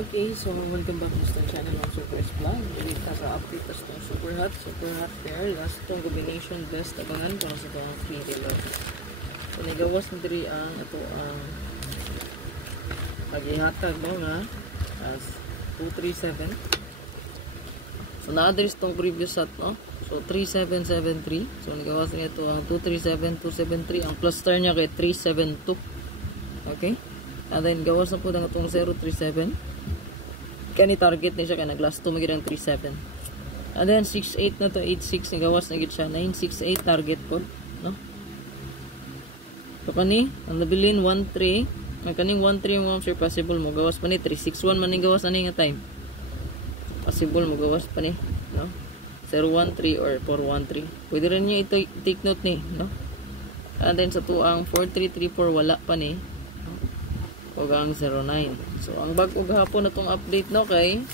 Okay, so welcome back to the channel ng Super Vlog. Dili ta sa update tas tong super hot there. Last tong combination best abangan para sa tong free reload. So nagawas na diri ang ato ang paghihatag mo nga as 237. So na-address tong previous set, no? So 3773. So nagawas na ito ang 237273. Ang cluster niya kay 372. Okay? And then gawas na po ng itong 037. Kani target ni siya kaya nag last 2 magiging 37. And then 68 na to 86 gawas na gid siya 968 target po, no? So kani ang nabilin 13 ang kaning 13 mo sure possible mo gawas pa ni 361 man ning gawas ani nga time. Possible mo gawas pa ni, no? 013 or 413. Pwede rin niyo ito take note ni, no? And then sa tuang 4334 wala pa ni. O ang 09. So ang bag-o gahapon na tong update, no, kay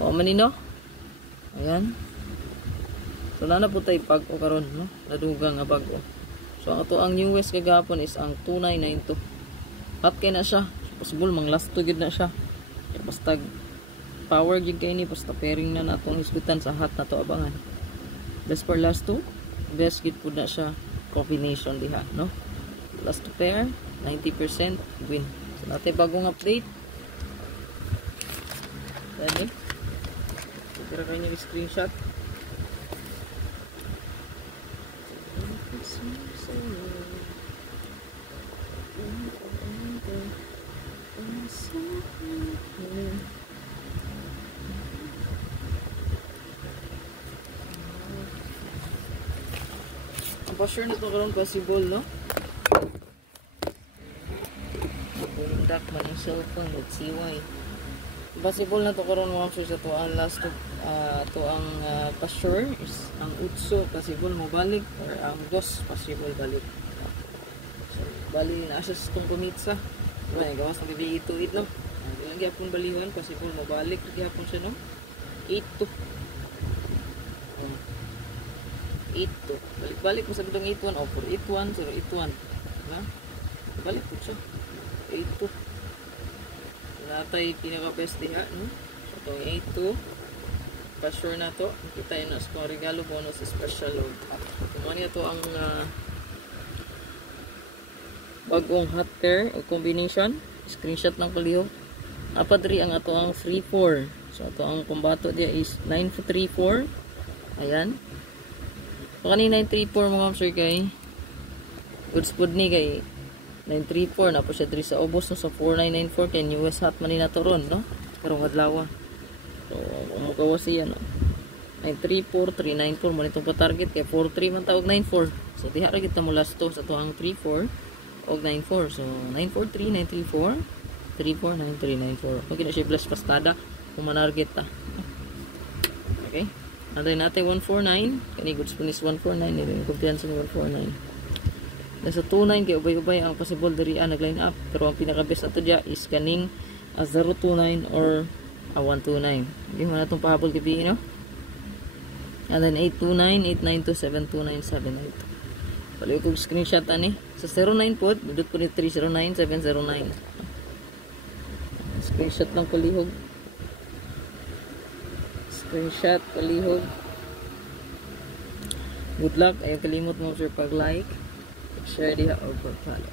o manino. Ayan. So na po tay pag-o karon, no? Nadugang nga bag-o. So ang ato ang newest kagahapon is ang 2992. Hot kay na siya. Possible mang last to gid na siya. Basta power gid kay ni basta pairing na natong hisgutan sa hot na to abangan. Best for last two. Best gid pud na siya combination diha, no? Last to pair 90% win. So natin bagong update. Dali. Tira kayo yung screenshot. Ang pa-sure na ito karoon possible, no? Bundak man yung cellphone, let's see why. Possible na to karon mo sa to ang last to ang pa-sure is ang utso possible mo balik or ang dos possible balik. So bali na asas tong kumitsa. Diba, gawas ng BB828, no? Ilang gyapon baliwan possible mo balik gyapon siya, no? 82. 82. Balik mo sa bitong 81 o 481 081. Diba? Balik po siya. 82. Natay pinaka-best diha, no? So, itong 82. Pa-sure na to. Kita yun na sa regalo bonus special load. Kung ano ito ang bagong hot pair o combination. Screenshot ng palihog. Apadri ang ato ang free 4. So, ito ang kumbato dia is 934. Ayan. So, kanina 934 mga sir kay goods food ni kay 934 na po siya diri sa ubos, no? Sa 4994 kay US hot man ni nato ron, no? Karong adlaw. So umugawa siya, no? 934 394 man itong pa-target kay 43 man tawag 94. So diha ra kita mo last to sa tuang 34 og 94. So 943 934 34 93 94. Okay na siya blast pastada kung manarget ta. Okay? Anday natin 149 kani goods punis 149 ni kumpiyansa ni 149. Nasa 29 kay ubay-ubay ang possible diri nag-line up, pero ang pinaka-best ato dia is kaning 029 or 129. Hindi mo na itong pahabol gabi, no? And then 829 892 729 798. Paliw kong screenshot ani sa 09 po dudot po ni 309 709. Screenshot ng palihog. Screenshot palihog. Good luck. Ayaw kalimot mo sir pag-like, share diha or follow.